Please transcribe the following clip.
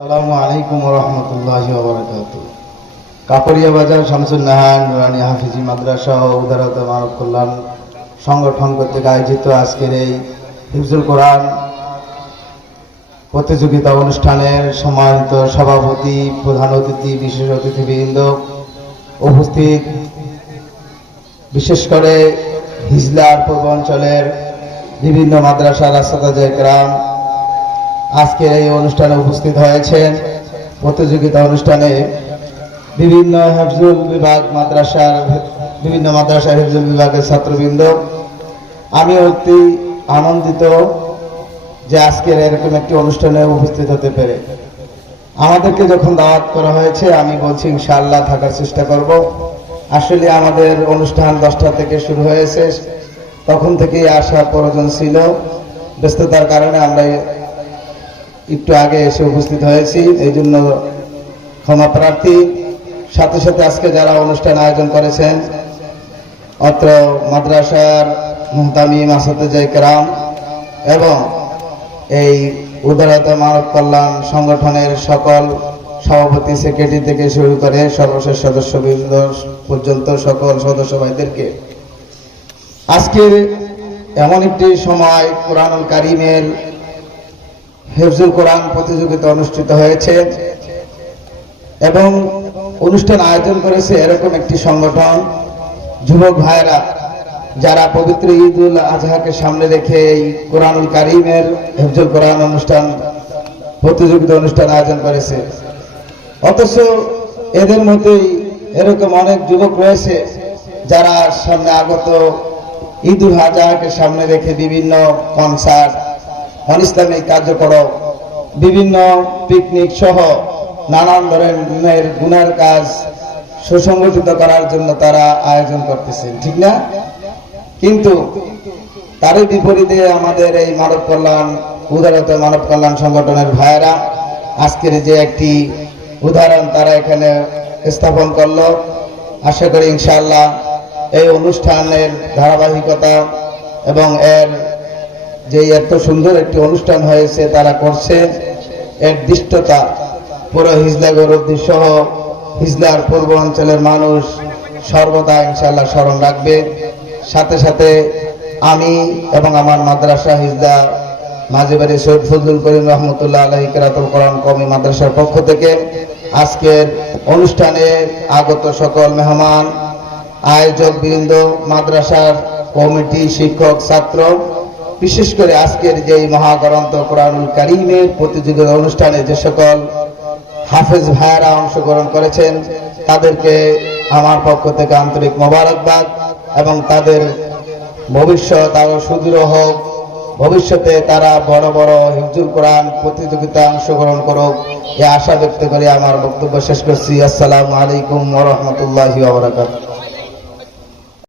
আসসালামু আলাইকুম ওয়া রাহমাতুল্লাহি ওয়া বারাকাতুহু। কাপড়িয়া বাজার শামসুন নাহার নুরানী হাফিজি মাদ্রাসা ও উদারতা মানব কল্যাণ সংগঠন কর্তৃক আয়োজিত আজকের এই হিফজুল কোরআন প্রতিযোগিতা অনুষ্ঠানের সম্মানিত সভাপতি, প্রধান অতিথি, বিশেষ অতিথিবৃন্দ উপস্থিত, বিশেষ করে হিজলার পূর্বাঞ্চলের বিভিন্ন মাদ্রাসার আসাতাজে কেরাম আজকের এই অনুষ্ঠানে উপস্থিত হয়েছেন। প্রতিযোগিতা অনুষ্ঠানে বিভিন্ন হিফজুল বিভাগ বিভিন্ন মাদ্রাসার হিফজুল বিভাগের ছাত্রবৃন্দ, আমি অতি আনন্দিত যে আজকের এরকম একটি অনুষ্ঠানে উপস্থিত হতে পেরে। আমাদেরকে যখন দাওয়াত করা হয়েছে আমি বলছি ইনশাআল্লাহ থাকার চেষ্টা করব। আসলে আমাদের অনুষ্ঠান 10টা থেকে শুরু হয়েছে, তখন থেকেই আসার প্রয়োজন ছিল, ব্যস্ততার কারণে আমরা একটু আগে এসে উপস্থিত হয়েছি, এই জন্য ক্ষমা প্রার্থী। সাথে সাথে আজকে যারা অনুষ্ঠান আয়োজন করেছেন অত্র মাদ্রাসার মুহতামিম আসাতাজে কেরাম এবং এই উদারতা মানব কল্যাণ সংগঠনের সকল সভাপতি, সেক্রেটারি থেকে শুরু করে সর্বশেষ সদস্যবৃন্দ পর্যন্ত সকল সদস্য ভাইদেরকে, আজকের এমন একটি সময় কোরআনুল কারীমের হিফজুল কোরআন প্রতিযোগিতা অনুষ্ঠিত হয়েছে এবং অনুষ্ঠান আয়োজন করেছে এরকম একটি সংগঠন, যুবক ভাইরা যারা পবিত্র ঈদুল আজহাকে সামনে রেখে এই কোরআনুল কারীমের হিফজুল কোরআন প্রতিযোগিতা অনুষ্ঠান আয়োজন করেছে। অথচ এদের মধ্যেই এরকম অনেক যুবক রয়েছে যারা সামনে আগত ঈদুল আজহাকে সামনে রেখে বিভিন্ন কনসার্ট, অনিসলামিক কার্যক্রম, বিভিন্ন পিকনিক সহ নানান ধরনের গুনার কাজ সুসংগঠিত করার জন্য তারা আয়োজন করতেছেন, ঠিক না? কিন্তু তারই বিপরীতে আমাদের এই মানব কল্যাণ উদারতা মানব কল্যাণ সংগঠনের ভাইয়েরা আজকের যে একটি উদাহরণ তারা এখানে স্থাপন করলো, আশা করি ইনশাআল্লাহ এই অনুষ্ঠানের ধারাবাহিকতা এবং এর যে এত সুন্দর একটি অনুষ্ঠান হয়েছে তারা করছে, এর দৃষ্টতা পুরো হিজলা গৌরবদী সহ হিজলার পূর্ব অঞ্চলের মানুষ সর্বদা ইনশাআল্লাহ স্মরণ রাখবে। সাথে সাথে আমি এবং আমার মাদ্রাসা হিজলা মাঝিবাড়ি সৈয়দ ফজলুল করিম রহমতুল্লাহ আলাইহি কিরাতুল কোরআন কওমি মাদ্রাসার পক্ষ থেকে আজকের অনুষ্ঠানে আগত সকল মেহমান, আয়োজক বৃন্দ, মাদ্রাসার কমিটি, শিক্ষক, ছাত্র, বিশেষ করে আজকের যে মহাগ্রন্থ কোরআনুল কারীমের প্রতিযোগিতা অনুষ্ঠানে যে সকল হাফেজ ভাইয়েরা অংশগ্রহণ করেছেন তাদেরকে আমার পক্ষ থেকে আন্তরিক মোবারকবাদ এবং তাদের ভবিষ্যৎ আরো সুদৃঢ় হোক, ভবিষ্যতে তারা বড় বড় হিফজুল কোরআন প্রতিযোগিতায় অংশগ্রহণ করুক, এই আশা ব্যক্ত করে আমার বক্তব্য শেষ করছি। আসসালামু আলাইকুম ওয়া রাহমাতুল্লাহি ওয়া বারাকাতুহু।